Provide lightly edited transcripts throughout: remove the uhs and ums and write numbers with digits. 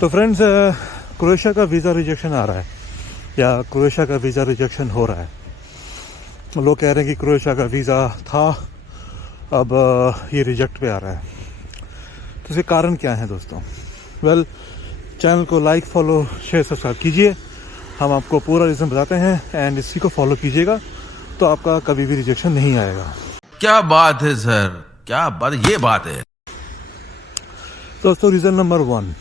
तो friends, Croatia का visa rejection आ रहा है या क्रोएशिया का वीज़ा रिजेक्शन हो रहा है। लोग कह रहे हैं कि क्रोएशिया का वीज़ा था, अब ये रिजेक्ट पे आ रहा है। तो इसके कारण क्या है दोस्तों? वेल, चैनल को लाइक, फॉलो, शेयर, सब्सक्राइब कीजिए। हम आपको पूरा रीज़न बताते हैं एंड इसी को फॉलो कीजिएगा तो आपका कभी भी रिजेक्शन नहीं आएगा। क्या बात है सर, क्या बात, ये बात है दोस्तों, रीज़न नंबर 1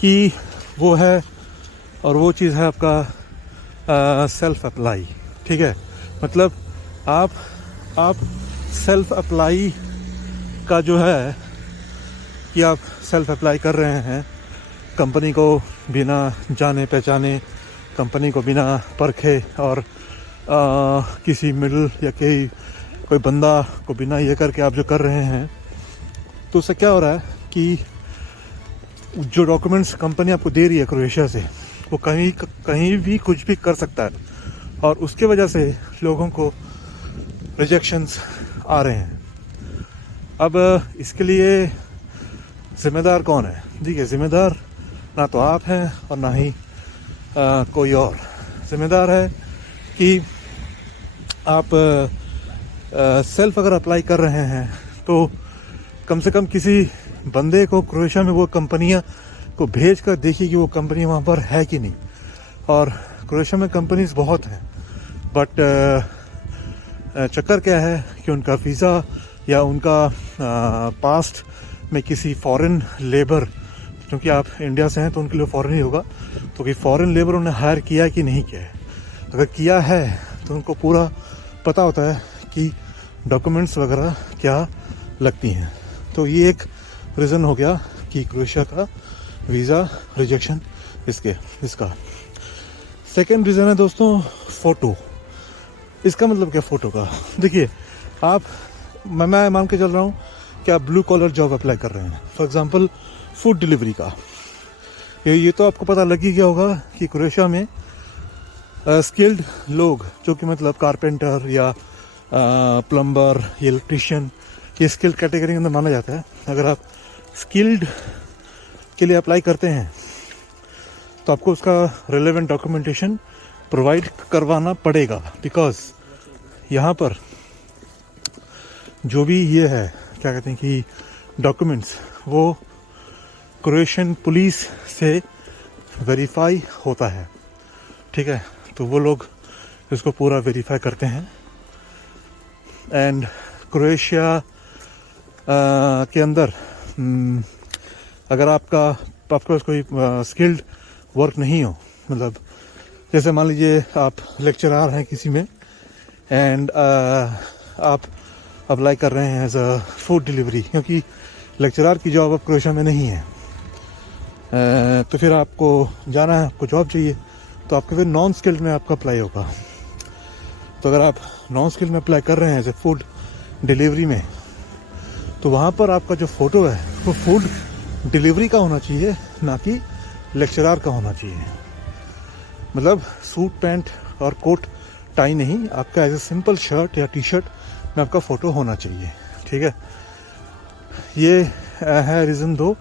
कि वो है, और वो चीज़ है आपका सेल्फ अप्लाई। ठीक है, मतलब आप सेल्फ अप्लाई का जो है कि आप सेल्फ अप्लाई कर रहे हैं कंपनी को बिना जाने पहचाने, कंपनी को बिना परखे और किसी मिडिल या कोई बंदा को बिना ये करके आप जो कर रहे हैं, तो उससे क्या हो रहा है कि जो डॉक्यूमेंट्स कंपनी आपको दे रही है क्रोएशिया से, वो कहीं भी कुछ भी कर सकता है और उसके वजह से लोगों को रिजेक्शंस आ रहे हैं। अब इसके लिए ज़िम्मेदार कौन है? देखिए, ज़िम्मेदार ना तो आप हैं और ना ही कोई और। ज़िम्मेदार है कि आप सेल्फ अगर अप्लाई कर रहे हैं तो कम से कम किसी बंदे को क्रोएशिया में वो कंपनियां को भेज कर देखिए कि वो कंपनी वहाँ पर है कि नहीं। और क्रोएशिया में कंपनीज बहुत हैं, बट चक्कर क्या है कि उनका वीज़ा या उनका पास्ट में किसी फॉरेन लेबर, क्योंकि आप इंडिया से हैं तो उनके लिए फॉरेन ही होगा, तो कि फॉरेन लेबर उन्हें हायर किया है कि नहीं किया है। अगर किया है तो उनको पूरा पता होता है कि डॉक्यूमेंट्स वगैरह क्या लगती हैं। तो ये एक रीज़न हो गया कि क्रोएशिया का वीज़ा रिजेक्शन इसका। सेकेंड रीज़न है दोस्तों फ़ोटो। इसका मतलब क्या फ़ोटो का? देखिए, मैं मान के चल रहा हूँ कि आप ब्लू कॉलर जॉब अप्लाई कर रहे हैं, फॉर एग्जांपल फूड डिलीवरी का। ये तो आपको पता लग ही गया होगा कि क्रोएशिया में स्किल्ड लोग, जो कि मतलब कारपेंटर या प्लम्बर, इलेक्ट्रिशियन, ये स्किल्ड कैटेगरी के अंदर माना जाता है। अगर आप स्किल्ड के लिए अप्लाई करते हैं तो आपको उसका रिलेवेंट डॉक्यूमेंटेशन प्रोवाइड करवाना पड़ेगा, बिकॉज यहाँ पर जो भी ये है, क्या कहते हैं कि डॉक्यूमेंट्स, वो क्रोएशियन पुलिस से वेरीफाई होता है। ठीक है, तो वो लोग इसको पूरा वेरीफाई करते हैं एंड क्रोएशिया के अंदर अगर आपका पास कोई स्किल्ड वर्क नहीं हो, मतलब जैसे मान लीजिए आप लेक्चरर हैं किसी में एंड आप अप्लाई कर रहे हैं एज अ फूड डिलीवरी, क्योंकि लेक्चरर की जॉब अब क्रोएशिया में नहीं है, तो फिर आपको जाना है, आपको जॉब चाहिए, तो आपके फिर नॉन स्किल्ड में आपका अप्लाई होगा। तो अगर आप नॉन स्किल्ड में अप्लाई कर रहे हैं एज ए फूड डिलीवरी में, तो वहाँ पर आपका जो फ़ोटो है वो फूड डिलीवरी का होना चाहिए, ना कि लेक्चरर का होना चाहिए। मतलब सूट पैंट और कोट टाई नहीं, आपका एज ए सिंपल शर्ट या टी शर्ट में आपका फ़ोटो होना चाहिए। ठीक है, ये है रीज़न 2।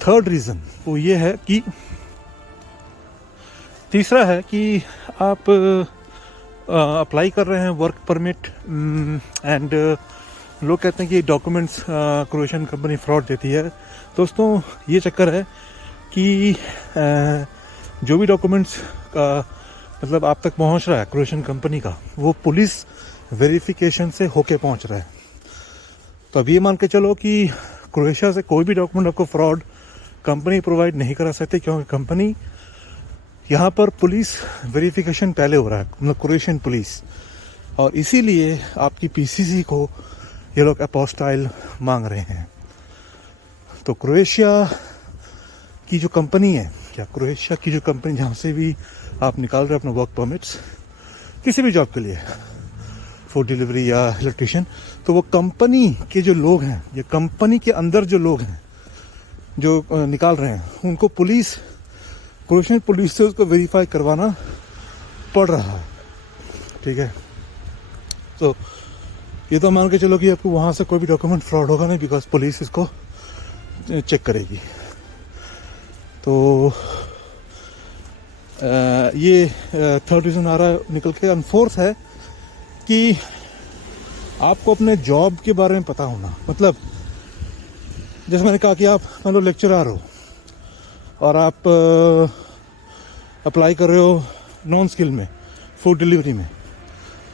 थर्ड रीज़न वो ये है कि, तीसरा है कि आप अप्लाई कर रहे हैं वर्क परमिट एंड लोग कहते हैं कि डॉक्यूमेंट्स क्रोएशियन कंपनी फ्रॉड देती है। दोस्तों, ये चक्कर है कि जो भी डॉक्यूमेंट्स का मतलब आप तक पहुंच रहा है क्रोएशियन कंपनी का, वो पुलिस वेरिफिकेशन से होके पहुंच रहा है। तो अब ये मान के चलो कि क्रोएशिया से कोई भी डॉक्यूमेंट आपको फ्रॉड कंपनी प्रोवाइड नहीं करा सकती, क्योंकि कंपनी यहाँ पर पुलिस वेरिफिकेशन पहले हो रहा है, मतलब क्रोएशियन पुलिस, और इसीलिए आपकी पीसीसी को ये लोग अपोस्टाइल मांग रहे हैं। तो क्रोएशिया की जो कंपनी है, या क्रोएशिया की जो कंपनी जहाँ से भी आप निकाल रहे हैं अपना वर्क परमिट्स किसी भी जॉब के लिए, फूड डिलीवरी या इलेक्ट्रिशियन, तो वो कंपनी के जो लोग हैं, ये कंपनी के अंदर जो लोग हैं जो निकाल रहे हैं, उनको क्रोएशियन पुलिस से उसको वेरीफाई करवाना पड़ रहा है। ठीक है, तो ये तो मान के चलो कि आपको वहाँ से कोई भी डॉक्यूमेंट फ्रॉड होगा नहीं, बिकॉज पुलिस इसको चेक करेगी। तो ये थर्ड रीज़न आ रहा है निकल के। एंड फोर्थ है कि आपको अपने जॉब के बारे में पता होना। मतलब जैसे मैंने कहा कि आप मान लो लेक्चरर हो और आप अप्लाई कर रहे हो नॉन स्किल में, फूड डिलीवरी में,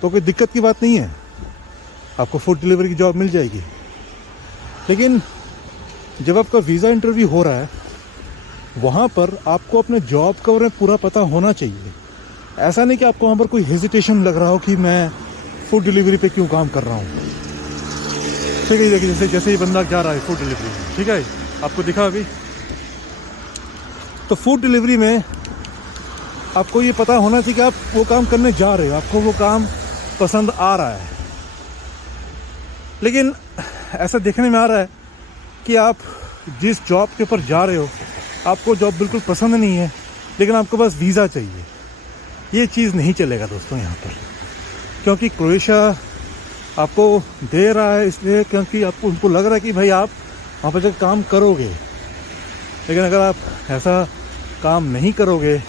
तो कोई दिक्कत की बात नहीं है, आपको फूड डिलीवरी की जॉब मिल जाएगी। लेकिन जब आपका वीज़ा इंटरव्यू हो रहा है, वहाँ पर आपको अपने जॉब के बारे में पूरा पता होना चाहिए। ऐसा नहीं कि आपको वहाँ पर कोई हेजिटेशन लग रहा हो कि मैं फूड डिलीवरी पे क्यों काम कर रहा हूँ। ठीक है, देखिए जैसे ही बंदा जा रहा है फूड डिलीवरी में, ठीक है, आपको दिखा अभी। तो फूड डिलीवरी में आपको ये पता होना चाहिए कि आप वो काम करने जा रहे हो, आपको वो काम पसंद आ रहा है। लेकिन ऐसा देखने में आ रहा है कि आप जिस जॉब के ऊपर जा रहे हो, आपको जॉब बिल्कुल पसंद नहीं है, लेकिन आपको बस वीज़ा चाहिए। ये चीज़ नहीं चलेगा दोस्तों यहाँ पर, क्योंकि क्रोएशिया आपको दे रहा है इसलिए क्योंकि आपको उनको लग रहा है कि भाई आप वहाँ पर जाकर काम करोगे। लेकिन अगर आप ऐसा काम नहीं करोगे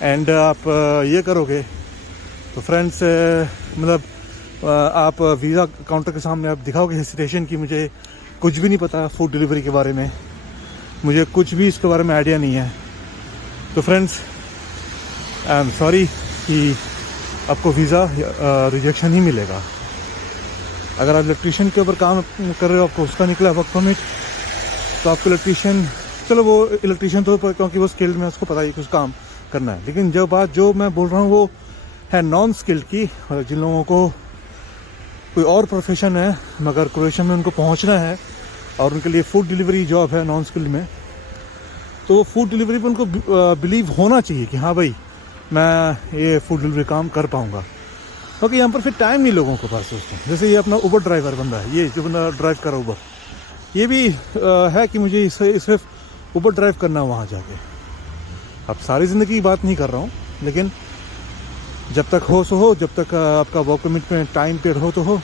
एंड आप ये करोगे तो फ्रेंड्स मतलब आप वीज़ा काउंटर के सामने आप दिखाओगे हेसिटेशन कि मुझे कुछ भी नहीं पता फूड डिलीवरी के बारे में, मुझे कुछ भी इसके बारे में आइडिया नहीं है। तो फ्रेंड्स आई एम सॉरी कि आपको वीज़ा रिजेक्शन ही मिलेगा। अगर आप इलेक्ट्रीशियन के ऊपर काम कर रहे हो, आपको उसका निकला वर्क परमिट, तो आपको इलेक्ट्रीशियन, चलो वो इलेक्ट्रीशियन तो क्योंकि वो स्किल्ड में उसको पता ही कुछ काम करना है। लेकिन जो बात जो मैं बोल रहा हूँ वो है नॉन स्किल्ड की, जिन लोगों को कोई और प्रोफेशन है मगर क्रोएशिया में उनको पहुँचना है और उनके लिए फूड डिलीवरी जॉब है नॉन स्किल्ड में, तो वो फूड डिलीवरी पर उनको बिलीव होना चाहिए कि हाँ भाई मैं ये फूड डिलीवरी काम कर पाऊँगा। क्योंकि यहाँ पर फिर टाइम नहीं लोगों के पास दोस्तों। जैसे ये अपना उबर ड्राइवर बंदा है, ये जो बंदा ड्राइव कर रहा उबर, ये भी है कि मुझे सिर्फ उबर ड्राइव करना है वहाँ जाके। अब सारी ज़िंदगी की बात नहीं कर रहा हूँ, लेकिन जब तक हो सो हो, जब तक आपका वर्क परमिट में टाइम पीरियड हो तो हो।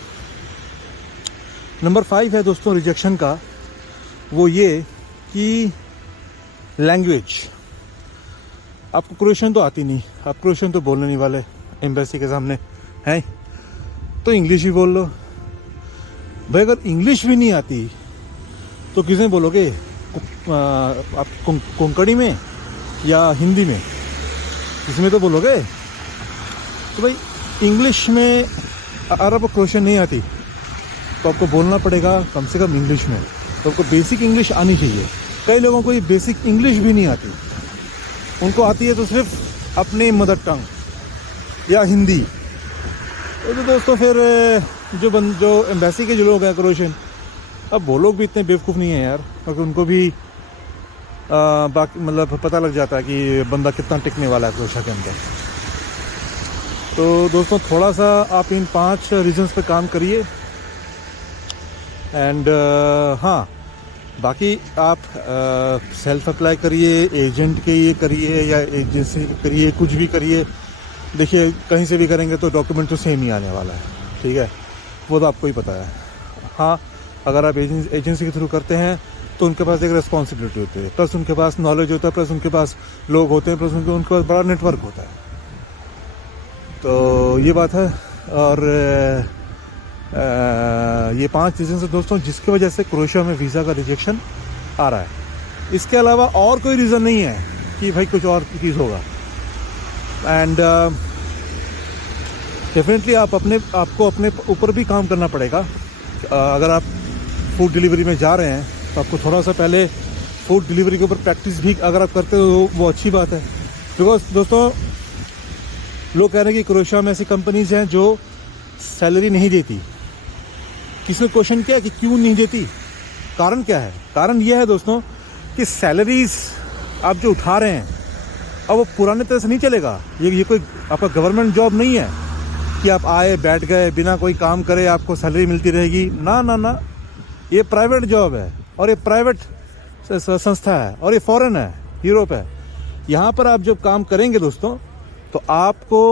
नंबर 5 है दोस्तों रिजेक्शन का, वो ये कि लैंग्वेज। आपको क्रोएशियन तो आती नहीं, आप क्रोएशियन तो बोलने नहीं वाले एम्बेसी के सामने हैं, तो इंग्लिश ही बोल लो। भाई अगर इंग्लिश भी नहीं आती तो किसमें बोलोगे, आप कोंकणी में या हिंदी में, इसमें तो बोलोगे। तो भाई इंग्लिश में अगर आपको क्रोएशियन नहीं आती तो आपको बोलना पड़ेगा कम से कम इंग्लिश में, तो आपको बेसिक इंग्लिश आनी चाहिए। कई लोगों को ये बेसिक इंग्लिश भी नहीं आती, उनको आती है तो सिर्फ अपनी मदर टंग या हिंदी। तो दोस्तों फिर जो एम्बेसी के जो लोग हैं क्रोएशियन, अब वो लोग भी इतने बेवकूफ़ नहीं है यार, क्योंकि उनको भी बाकी मतलब पता लग जाता है कि बंदा कितना टिकने वाला है क्रोएशिया के अंदर। तो दोस्तों थोड़ा सा आप इन 5 रीजंस पे काम करिए एंड हाँ, बाकी आप सेल्फ अप्लाई करिए, एजेंट के ये करिए या एजेंसी करिए, कुछ भी करिए। देखिए कहीं से भी करेंगे तो डॉक्यूमेंट तो सेम ही आने वाला है, ठीक है, वो तो आपको ही पता है। हाँ, अगर आप एजेंसी के थ्रू करते हैं तो उनके पास एक रिस्पॉन्सिबिलिटी होती है, प्लस उनके पास नॉलेज होता है, प्लस उनके पास लोग होते हैं, प्लस उनके पास बड़ा नेटवर्क होता है। तो ये बात है। और ये 5 रीजन है दोस्तों जिसकी वजह से क्रोएशिया में वीज़ा का रिजेक्शन आ रहा है। इसके अलावा और कोई रीज़न नहीं है कि भाई कुछ और चीज़ होगा। एंड डेफिनेटली आपको अपने ऊपर भी काम करना पड़ेगा। अगर आप फूड डिलीवरी में जा रहे हैं तो आपको थोड़ा सा पहले फूड डिलीवरी के ऊपर प्रैक्टिस भी अगर आप करते हो वो अच्छी बात है। बिकॉज दोस्तों लोग कह रहे हैं कि क्रोएशिया में ऐसी कंपनीज हैं जो सैलरी नहीं देती। किसी ने क्वेश्चन किया कि क्यों नहीं देती, कारण क्या है? कारण यह है दोस्तों कि सैलरीज आप जो उठा रहे हैं अब वो पुराने तरह से नहीं चलेगा। ये कोई आपका गवर्नमेंट जॉब नहीं है कि आप आए बैठ गए बिना कोई काम करे आपको सैलरी मिलती रहेगी। ना ना ना, ये प्राइवेट जॉब है और ये प्राइवेट संस्था है और ये फॉरेन है, यूरोप है। यहाँ पर आप जब काम करेंगे दोस्तों तो आपको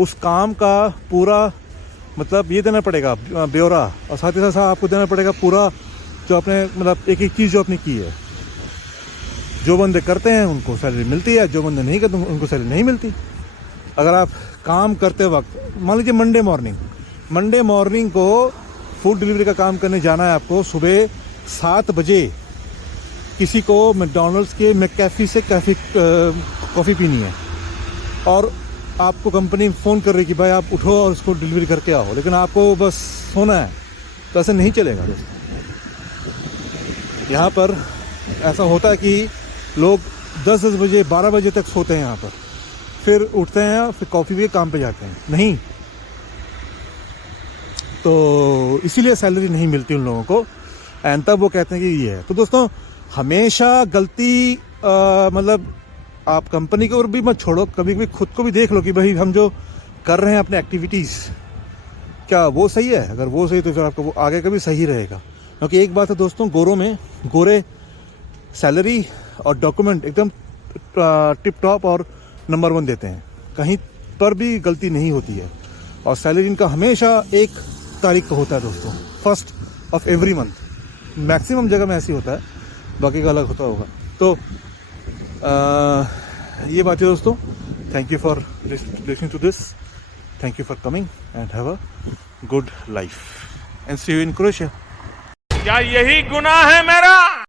उस काम का पूरा मतलब ये देना पड़ेगा ब्यौरा, और साथ ही साथ आपको देना पड़ेगा पूरा जो आपने मतलब एक एक चीज़ जो आपने की है। जो बंदे करते हैं उनको सैलरी मिलती है, जो बंदे नहीं करते उनको सैलरी नहीं मिलती। अगर आप काम करते वक्त मान लीजिए मंडे मॉर्निंग को फूड डिलीवरी का काम करने जाना है आपको, सुबह 7 बजे किसी को मैकडॉनल्ड्स के मैककैफ़ी से कॉफ़ी पीनी है और आपको कंपनी फ़ोन कर रही कि भाई आप उठो और उसको डिलीवरी करके आओ, लेकिन आपको बस सोना है, तो ऐसे नहीं चलेगा दोस्तों। यहाँ पर ऐसा होता है कि लोग 10 बजे 12 बजे तक सोते हैं यहाँ पर, फिर उठते हैं, फिर कॉफ़ी पी के काम पे जाते हैं। नहीं, तो इसीलिए सैलरी नहीं मिलती उन लोगों को, एंड तब वो कहते हैं कि ये है। तो दोस्तों हमेशा गलती मतलब आप कंपनी को भी मत छोड़ो, कभी कभी खुद को भी देख लो कि भाई हम जो कर रहे हैं अपने एक्टिविटीज़, क्या वो सही है? अगर वो सही तो फिर आपको वो आगे का भी सही रहेगा। क्योंकि एक बात है दोस्तों, गोरे सैलरी और डॉक्यूमेंट एकदम टिप टॉप और नंबर 1 देते हैं, कहीं पर भी गलती नहीं होती है। और सैलरी इनका हमेशा 1 तारीख को होता है दोस्तों, 1st of every month। Maximum जगह में ऐसी होता है, बाकी का अलग होता होगा। तो ये बात है दोस्तों। Thank you for listening to this, thank you for coming and have a good life and see you in Croatia. क्या यही गुनाह है मेरा?